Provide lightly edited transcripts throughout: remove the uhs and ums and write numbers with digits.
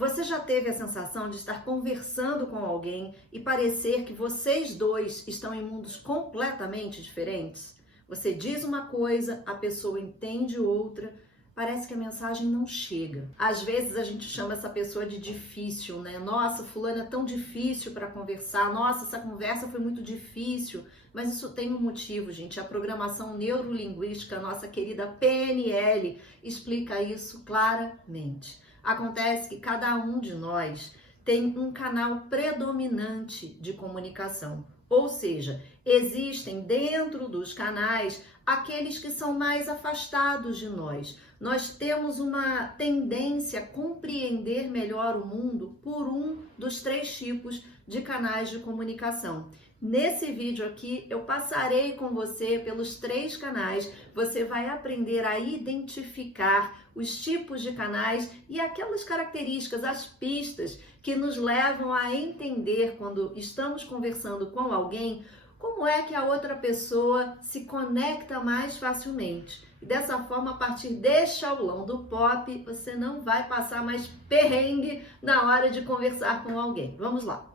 Você já teve a sensação de estar conversando com alguém e parecer que vocês dois estão em mundos completamente diferentes? Você diz uma coisa, a pessoa entende outra, parece que a mensagem não chega. Às vezes a gente chama essa pessoa de difícil, né? Nossa, fulano é tão difícil para conversar, nossa, essa conversa foi muito difícil. Mas isso tem um motivo, gente. A programação neurolinguística, a nossa querida PNL, explica isso claramente. Acontece que cada um de nós tem um canal predominante de comunicação. Ou seja, existem dentro dos canais aqueles que são mais afastados de nós. Nós temos uma tendência a compreender melhor o mundo por um dos 3 tipos de canais de comunicação. Nesse vídeo aqui, eu passarei com você pelos 3 canais. Você vai aprender a identificar os tipos de canais e aquelas características, as pistas que nos levam a entender quando estamos conversando com alguém, como é que a outra pessoa se conecta mais facilmente. E dessa forma, a partir deste aulão do Pop, você não vai passar mais perrengue na hora de conversar com alguém. Vamos lá!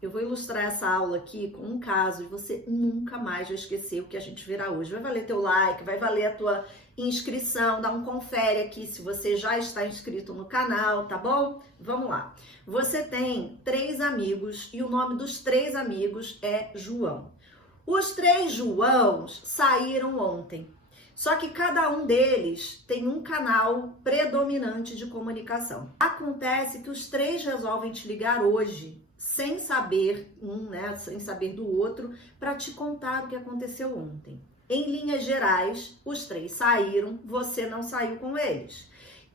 Eu vou ilustrar essa aula aqui com um caso e você nunca mais vai esquecer o que a gente verá hoje. Vai valer teu like, vai valer a tua inscrição, dá um confere aqui se você já está inscrito no canal, tá bom? Vamos lá. Você tem 3 amigos e o nome dos 3 amigos é João. Os 3 Joãos saíram ontem. Só que cada um deles tem um canal predominante de comunicação. Acontece que os 3 resolvem te ligar hoje, sem saber sem saber do outro, para te contar o que aconteceu ontem. Em linhas gerais, os 3 saíram, você não saiu com eles.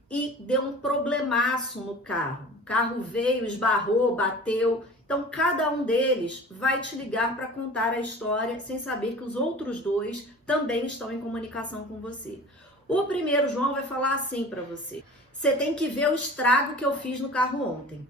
E deu um problemaço no carro. O carro veio, esbarrou, bateu. Então, cada um deles vai te ligar para contar a história sem saber que os outros 2 também estão em comunicação com você. O primeiro João vai falar assim para você: você tem que ver o estrago que eu fiz no carro ontem.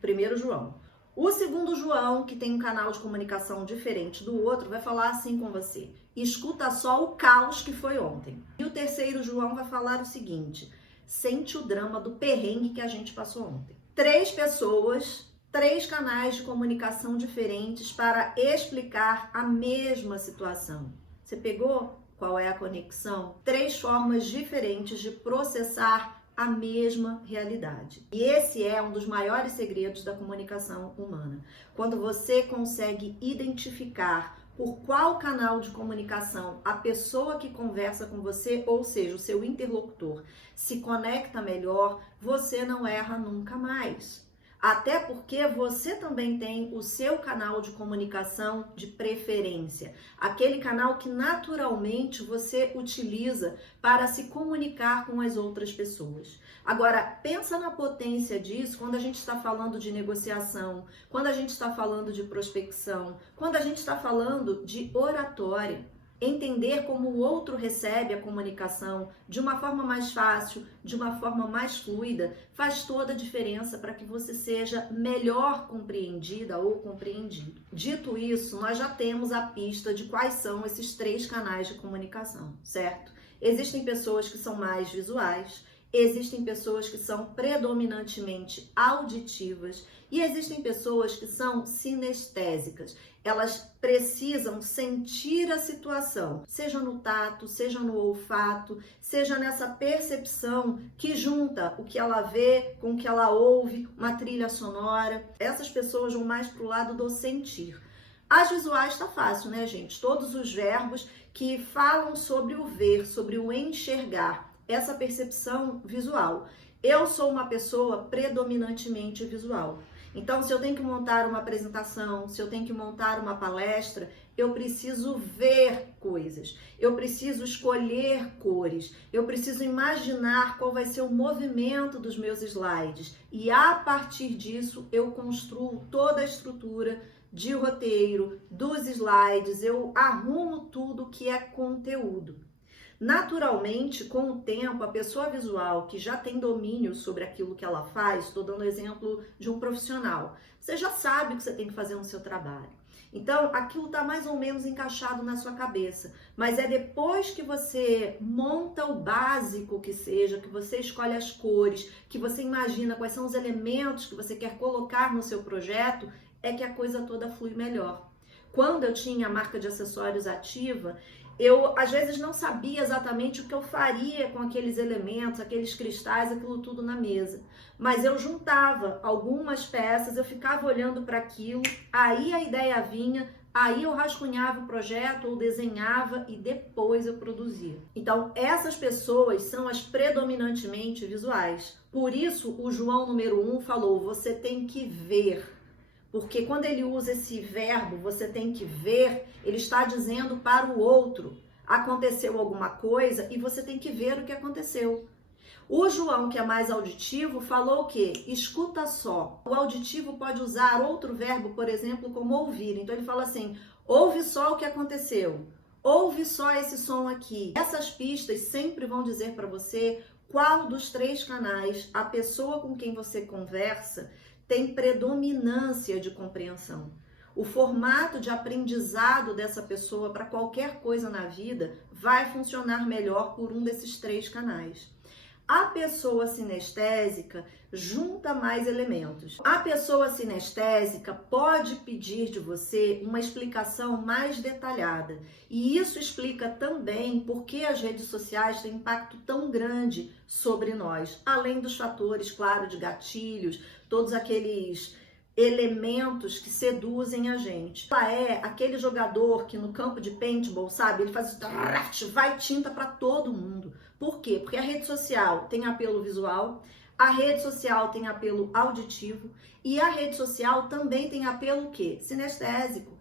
Primeiro João. O segundo João, que tem um canal de comunicação diferente do outro, vai falar assim com você: escuta só o caos que foi ontem. E o terceiro João vai falar o seguinte: sente o drama do perrengue que a gente passou ontem. 3 pessoas, 3 canais de comunicação diferentes para explicar a mesma situação. Você pegou qual é a conexão? 3 formas diferentes de processar a mesma realidade. E esse é um dos maiores segredos da comunicação humana. Quando você consegue identificar por qual canal de comunicação a pessoa que conversa com você, ou seja, o seu interlocutor, se conecta melhor, você não erra nunca mais. Até porque você também tem o seu canal de comunicação de preferência, aquele canal que naturalmente você utiliza para se comunicar com as outras pessoas. Agora, pensa na potência disso quando a gente está falando de negociação, quando a gente está falando de prospecção, quando a gente está falando de oratória. Entender como o outro recebe a comunicação de uma forma mais fácil, de uma forma mais fluida, faz toda a diferença para que você seja melhor compreendida ou compreendido. Dito isso, nós já temos a pista de quais são esses 3 canais de comunicação, certo? Existem pessoas que são mais visuais, existem pessoas que são predominantemente auditivas e existem pessoas que são sinestésicas. Elas precisam sentir a situação, seja no tato, seja no olfato, seja nessa percepção que junta o que ela vê com o que ela ouve, uma trilha sonora. Essas pessoas vão mais pro lado do sentir. As visuais tá fácil, né, gente? Todos os verbos que falam sobre o ver, sobre o enxergar, essa percepção visual. Eu sou uma pessoa predominantemente visual. Então, se eu tenho que montar uma apresentação, se eu tenho que montar uma palestra, eu preciso ver coisas, eu preciso escolher cores, eu preciso imaginar qual vai ser o movimento dos meus slides. E a partir disso, eu construo toda a estrutura de roteiro, dos slides, eu arrumo tudo que é conteúdo. Naturalmente, com o tempo, a pessoa visual que já tem domínio sobre aquilo que ela faz, estou dando exemplo de um profissional, você já sabe o que você tem que fazer no seu trabalho. Então, aquilo está mais ou menos encaixado na sua cabeça. Mas é depois que você monta o básico que seja, que você escolhe as cores, que você imagina quais são os elementos que você quer colocar no seu projeto, é que a coisa toda flui melhor. Quando eu tinha a marca de acessórios ativa, eu às vezes não sabia exatamente o que eu faria com aqueles elementos, aqueles cristais, aquilo tudo na mesa. Mas eu juntava algumas peças, eu ficava olhando para aquilo, aí a ideia vinha, aí eu rascunhava o projeto ou desenhava e depois eu produzia. Então, essas pessoas são as predominantemente visuais. Por isso, o João número 1 falou, você tem que ver. Porque quando ele usa esse verbo, você tem que ver, ele está dizendo para o outro, aconteceu alguma coisa e você tem que ver o que aconteceu. O João, que é mais auditivo, falou o quê? Escuta só. O auditivo pode usar outro verbo, por exemplo, como ouvir. Então ele fala assim, ouve só o que aconteceu. Ouve só esse som aqui. Essas pistas sempre vão dizer para você qual dos 3 canais a pessoa com quem você conversa tem predominância de compreensão. O formato de aprendizado dessa pessoa para qualquer coisa na vida vai funcionar melhor por um desses 3 canais. A pessoa sinestésica junta mais elementos. A pessoa sinestésica pode pedir de você uma explicação mais detalhada. E isso explica também por que as redes sociais têm impacto tão grande sobre nós. Além dos fatores, claro, de gatilhos, todos aqueles elementos que seduzem a gente. Ela é aquele jogador que no campo de paintball, sabe, ele faz vai tinta para todo mundo. Por quê? Porque a rede social tem apelo visual, a rede social tem apelo auditivo e a rede social também tem apelo o quê? Sinestésico.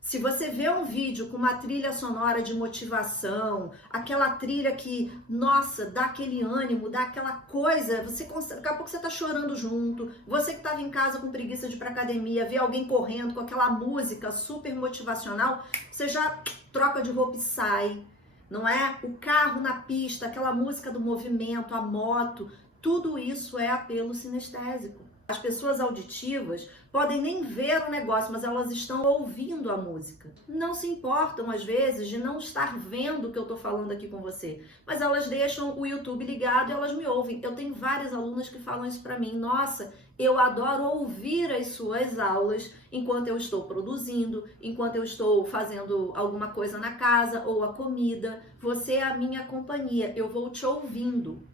Se você vê um vídeo com uma trilha sonora de motivação, aquela trilha que, nossa, dá aquele ânimo, dá aquela coisa, daqui a pouco você tá chorando junto, você que estava em casa com preguiça de ir pra academia, vê alguém correndo com aquela música super motivacional, você já troca de roupa e sai, não é? O carro na pista, aquela música do movimento, a moto, tudo isso é apelo sinestésico. As pessoas auditivas podem nem ver o negócio, mas elas estão ouvindo a música. Não se importam, às vezes, de não estar vendo o que eu estou falando aqui com você. Mas elas deixam o YouTube ligado e elas me ouvem. Eu tenho várias alunas que falam isso para mim. Nossa, eu adoro ouvir as suas aulas enquanto eu estou produzindo, enquanto eu estou fazendo alguma coisa na casa ou a comida. Você é a minha companhia, eu vou te ouvindo.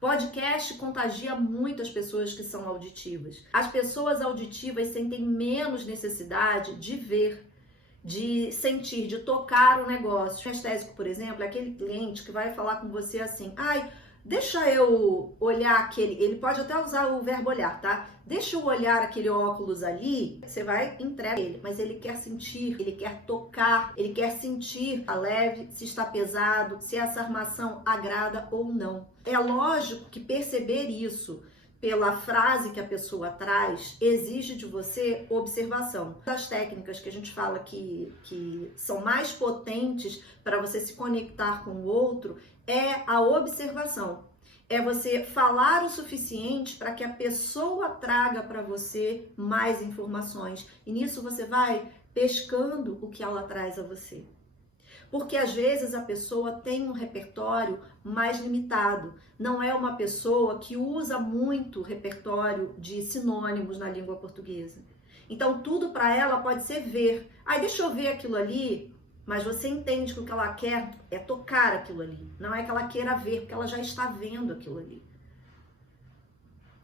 Podcast contagia muito as pessoas que são auditivas. As pessoas auditivas sentem menos necessidade de ver, de sentir, de tocar o negócio. O sinestésico, por exemplo, é aquele cliente que vai falar com você assim, ai, deixa eu olhar aquele, ele pode até usar o verbo olhar, tá? Deixa eu olhar aquele óculos ali, você vai entregar ele, mas ele quer sentir, ele quer tocar, ele quer sentir se está leve, se está pesado, se essa armação agrada ou não. É lógico que perceber isso pela frase que a pessoa traz exige de você observação. Das técnicas que a gente fala que são mais potentes para você se conectar com o outro é a observação. É você falar o suficiente para que a pessoa traga para você mais informações. E nisso você vai pescando o que ela traz a você. Porque às vezes a pessoa tem um repertório mais limitado. Não é uma pessoa que usa muito repertório de sinônimos na língua portuguesa. Então tudo para ela pode ser ver. Ai, deixa eu ver aquilo ali. Mas você entende que o que ela quer é tocar aquilo ali. Não é que ela queira ver, porque ela já está vendo aquilo ali.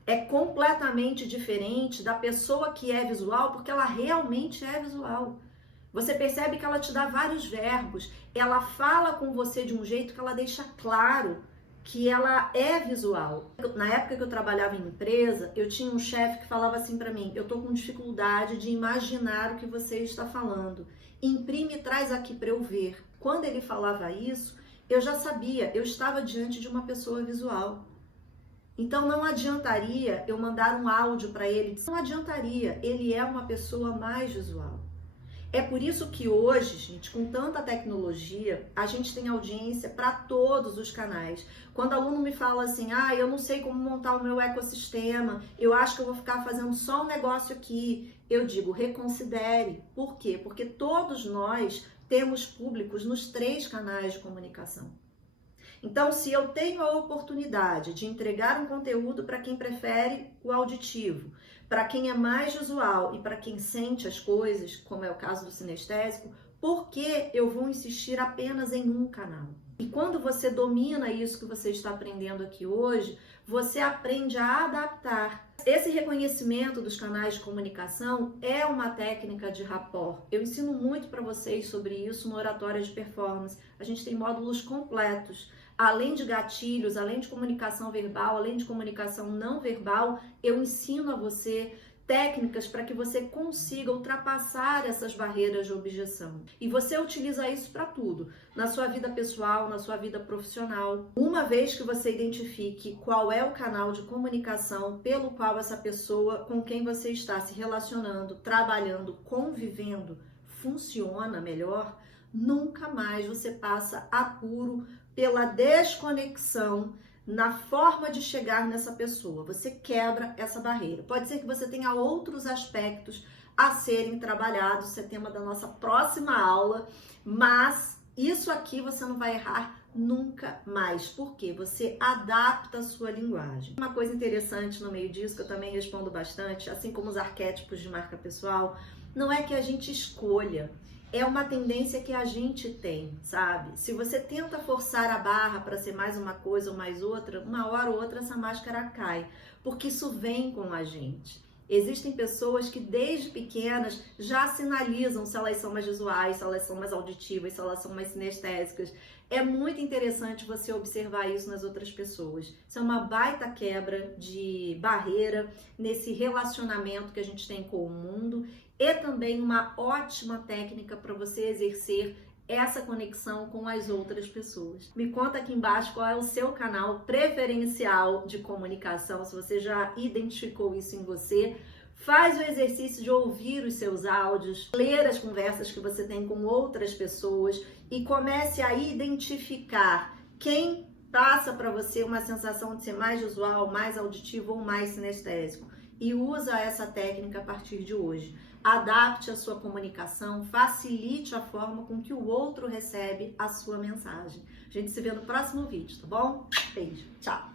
É completamente diferente da pessoa que é visual, porque ela realmente é visual. Você percebe que ela te dá vários verbos. Ela fala com você de um jeito que ela deixa claro que ela é visual. Na época que eu trabalhava em empresa, eu tinha um chefe que falava assim para mim, eu tô com dificuldade de imaginar o que você está falando. Imprime e traz aqui para eu ver. Quando ele falava isso, eu já sabia, eu estava diante de uma pessoa visual. Então não adiantaria eu mandar um áudio para ele, não adiantaria, ele é uma pessoa mais visual. É por isso que hoje, gente, com tanta tecnologia, a gente tem audiência para todos os canais. Quando aluno me fala assim, eu não sei como montar o meu ecossistema, eu acho que eu vou ficar fazendo só um negócio aqui, eu digo, reconsidere. Por quê? Porque todos nós temos públicos nos 3 canais de comunicação. Então, se eu tenho a oportunidade de entregar um conteúdo para quem prefere o auditivo, para quem é mais visual e para quem sente as coisas, como é o caso do sinestésico, por que eu vou insistir apenas em um canal? E quando você domina isso que você está aprendendo aqui hoje, você aprende a adaptar. Esse reconhecimento dos canais de comunicação é uma técnica de rapport. Eu ensino muito para vocês sobre isso no Oratória de Performance. A gente tem módulos completos. Além de gatilhos, além de comunicação verbal, além de comunicação não verbal, eu ensino a você técnicas para que você consiga ultrapassar essas barreiras de objeção. E você utiliza isso para tudo, na sua vida pessoal, na sua vida profissional. Uma vez que você identifique qual é o canal de comunicação pelo qual essa pessoa com quem você está se relacionando, trabalhando, convivendo, funciona melhor, nunca mais você passa apuro pela desconexão na forma de chegar nessa pessoa. Você quebra essa barreira. Pode ser que você tenha outros aspectos a serem trabalhados, isso é tema da nossa próxima aula, mas isso aqui você não vai errar nunca mais. Por quê? Você adapta a sua linguagem. Uma coisa interessante no meio disso, que eu também respondo bastante, assim como os arquétipos de marca pessoal, não é que a gente escolha, é uma tendência que a gente tem, sabe? Se você tenta forçar a barra para ser mais uma coisa ou mais outra, uma hora ou outra essa máscara cai, porque isso vem com a gente. Existem pessoas que desde pequenas já sinalizam se elas são mais visuais, se elas são mais auditivas, se elas são mais sinestésicas. É muito interessante você observar isso nas outras pessoas. Isso é uma baita quebra de barreira nesse relacionamento que a gente tem com o mundo e também uma ótima técnica para você exercer essa conexão com as outras pessoas. Me conta aqui embaixo qual é o seu canal preferencial de comunicação, se você já identificou isso em você. Faz o exercício de ouvir os seus áudios, ler as conversas que você tem com outras pessoas e comece a identificar quem passa para você uma sensação de ser mais visual, mais auditivo ou mais sinestésico. E usa essa técnica a partir de hoje. Adapte a sua comunicação, facilite a forma com que o outro recebe a sua mensagem. A gente se vê no próximo vídeo, tá bom? Beijo, tchau!